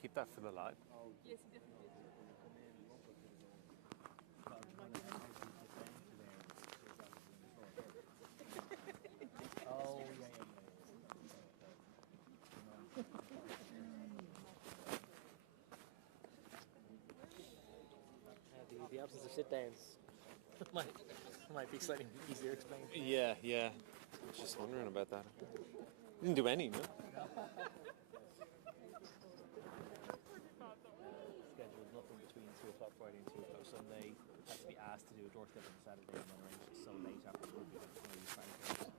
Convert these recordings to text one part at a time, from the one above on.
keep that for the live. Yes, he definitely is. Oh, the absence of sit-downs might be slightly easier to explain. Yeah. I was just wondering about that. Didn't do any, no? Scheduled nothing between 2 o'clock Friday and 2 o'clock Sunday. Had to be asked to do a doorstep on Saturday and then arranged so late after rugby that it's really trying to.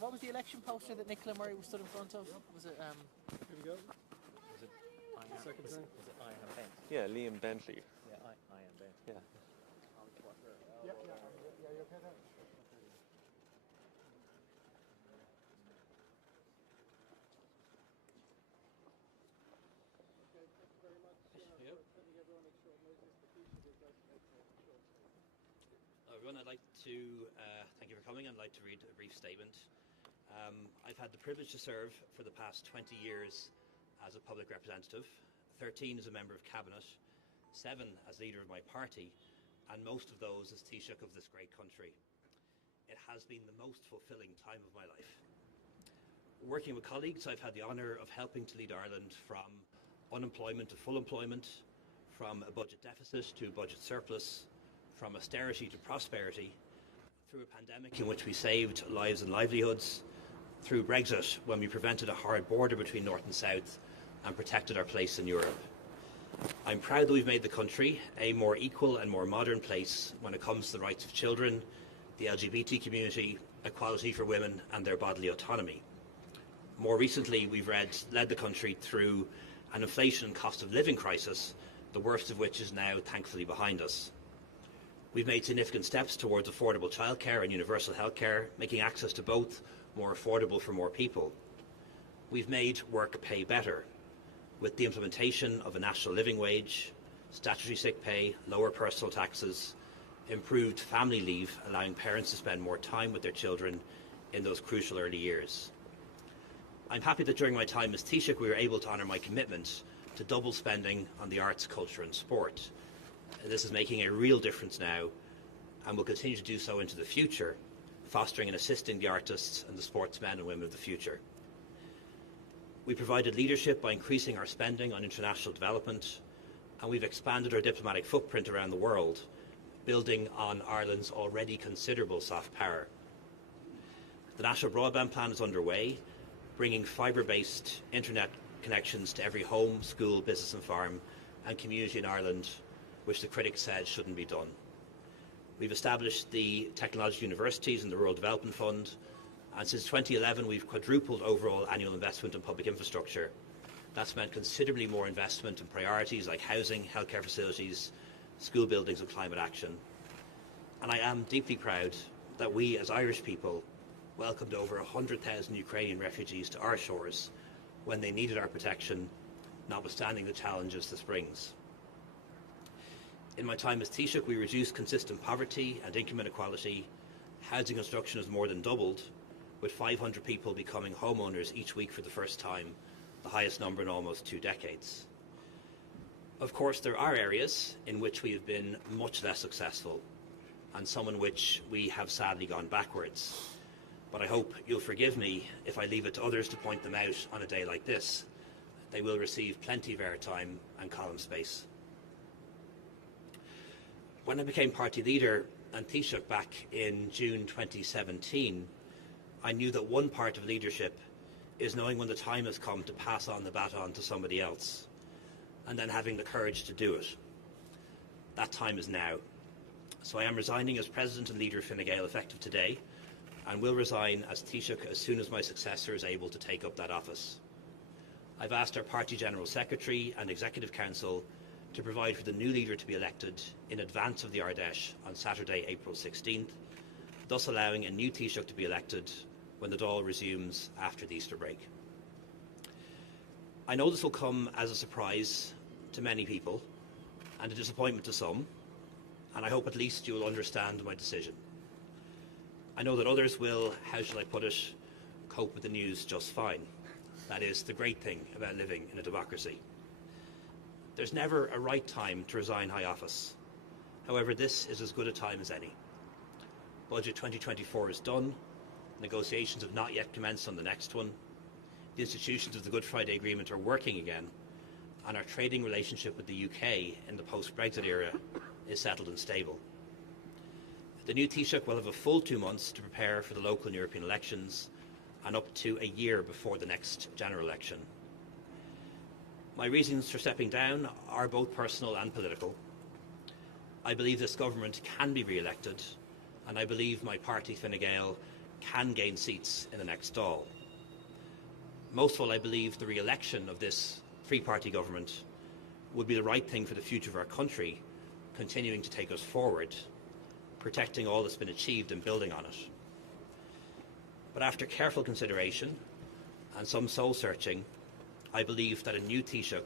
What was the election poster that Nicola Murray stood in front of? Was it Here we go. Was it Second turn. Was it I am bent? Yeah, Liam Bentley. Yeah, I am bent. Yeah. Yeah, you okay there? Everyone, I'd like to thank you for coming. I'd like to read a brief statement. I've had the privilege to serve for the past 20 years as a public representative, 13 as a member of cabinet, 7 as leader of my party, and most of those as Taoiseach of this great country. It has been the most fulfilling time of my life. Working with colleagues, I've had the honour of helping to lead Ireland from unemployment to full employment, from a budget deficit to budget surplus, from austerity to prosperity, through a pandemic in which we saved lives and livelihoods, through Brexit when we prevented a hard border between North and South and protected our place in Europe. I'm proud that we've made the country a more equal and more modern place when it comes to the rights of children, the LGBT community, equality for women and their bodily autonomy. More recently, we've led the country through an inflation and cost of living crisis, the worst of which is now thankfully behind us. We've made significant steps towards affordable childcare and universal healthcare, making access to both more affordable for more people. We've made work pay better, with the implementation of a national living wage, statutory sick pay, lower personal taxes, improved family leave, allowing parents to spend more time with their children in those crucial early years. I'm happy that during my time as Taoiseach we were able to honour my commitment to double spending on the arts, culture and sport. This is making a real difference now and will continue to do so into the future, fostering and assisting the artists and the sportsmen and women of the future. We provided leadership by increasing our spending on international development, and we've expanded our diplomatic footprint around the world, building on Ireland's already considerable soft power. The National Broadband Plan is underway, bringing fibre-based internet connections to every home, school, business and farm and community in Ireland, which the critics said shouldn't be done. We've established the technology universities and the Rural Development Fund, and since 2011 we've quadrupled overall annual investment in public infrastructure. That's meant considerably more investment in priorities like housing, healthcare facilities, school buildings and climate action. And I am deeply proud that we as Irish people welcomed over 100,000 Ukrainian refugees to our shores when they needed our protection, notwithstanding the challenges this brings. In my time as Taoiseach, we reduced consistent poverty and income inequality. Housing construction has more than doubled, with 500 people becoming homeowners each week for the first time, the highest number in almost 2 decades. Of course, there are areas in which we have been much less successful, and some in which we have sadly gone backwards. But I hope you'll forgive me if I leave it to others to point them out on a day like this. They will receive plenty of airtime and column space. When I became party leader and Taoiseach back in June 2017, I knew that one part of leadership is knowing when the time has come to pass on the baton to somebody else, and then having the courage to do it. That time is now. So I am resigning as President and Leader of Fine Gael effective today, and will resign as Taoiseach as soon as my successor is able to take up that office. I've asked our Party General Secretary and Executive Council to provide for the new leader to be elected in advance of the Ardèche on Saturday, April 16th, thus allowing a new Taoiseach to be elected when the Dáil resumes after the Easter break. I know this will come as a surprise to many people and a disappointment to some, and I hope at least you will understand my decision. I know that others will, how shall I put it, cope with the news just fine. That is the great thing about living in a democracy. There's never a right time to resign high office. However, this is as good a time as any. Budget 2024 is done. Negotiations have not yet commenced on the next one. The institutions of the Good Friday Agreement are working again, and our trading relationship with the UK in the post-Brexit era is settled and stable. The new Taoiseach will have a full 2 months to prepare for the local and European elections, and up to a year before the next general election. My reasons for stepping down are both personal and political. I believe this government can be re-elected, and I believe my party, Fine Gael, can gain seats in the next Dáil. Most of all, I believe the re-election of this three-party government would be the right thing for the future of our country, continuing to take us forward, protecting all that's been achieved and building on it. But after careful consideration and some soul-searching, I believe that a new Taoiseach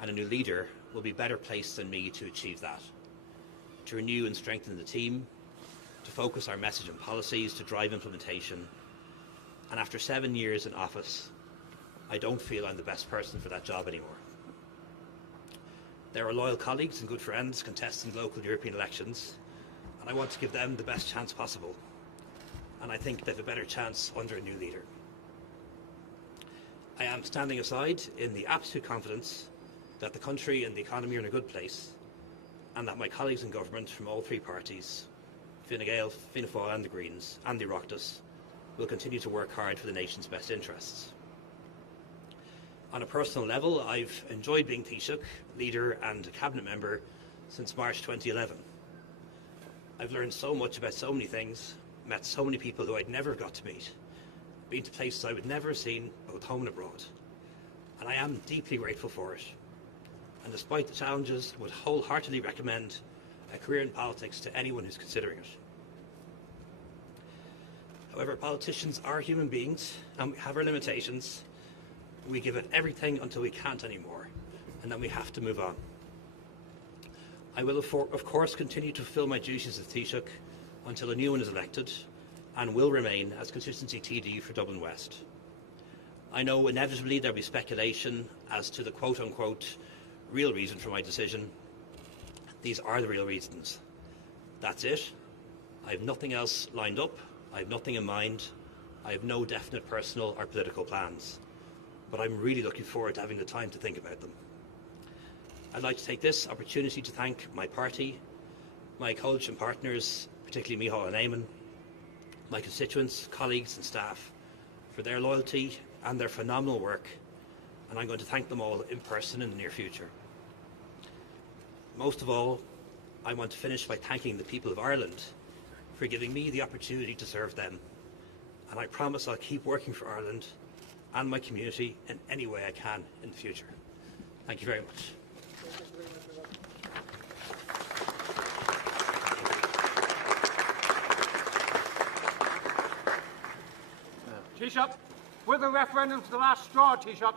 and a new leader will be better placed than me to achieve that, to renew and strengthen the team, to focus our message and policies, to drive implementation. And after 7 years in office, I don't feel I'm the best person for that job anymore. There are loyal colleagues and good friends contesting local European elections, and I want to give them the best chance possible. And I think they have a better chance under a new leader. I am standing aside in the absolute confidence that the country and the economy are in a good place, and that my colleagues in government from all three parties, Fine Gael, Fianna Fáil and the Greens, and the Oireachtas, will continue to work hard for the nation's best interests. On a personal level, I've enjoyed being Taoiseach, leader and cabinet member since March 2011. I've learned so much about so many things, met so many people who I'd never got to meet, been to places I would never have seen, both home and abroad. And I am deeply grateful for it. And despite the challenges, would wholeheartedly recommend a career in politics to anyone who's considering it. However, politicians are human beings and we have our limitations. We give it everything until we can't anymore, and then we have to move on. I will of course continue to fulfil my duties as Taoiseach until a new one is elected, and will remain as constituency TD for Dublin West. I know inevitably there'll be speculation as to the quote-unquote real reason for my decision. These are the real reasons. That's it. I have nothing else lined up. I have nothing in mind. I have no definite personal or political plans. But I'm really looking forward to having the time to think about them. I'd like to take this opportunity to thank my party, my coalition partners, particularly Micheál and Eamon, my constituents, colleagues and staff for their loyalty and their phenomenal work, and I'm going to thank them all in person in the near future. Most of all, I want to finish by thanking the people of Ireland for giving me the opportunity to serve them, and I promise I'll keep working for Ireland and my community in any way I can in the future. Thank you very much. Taoiseach, were the referendum to the last straw, Taoiseach?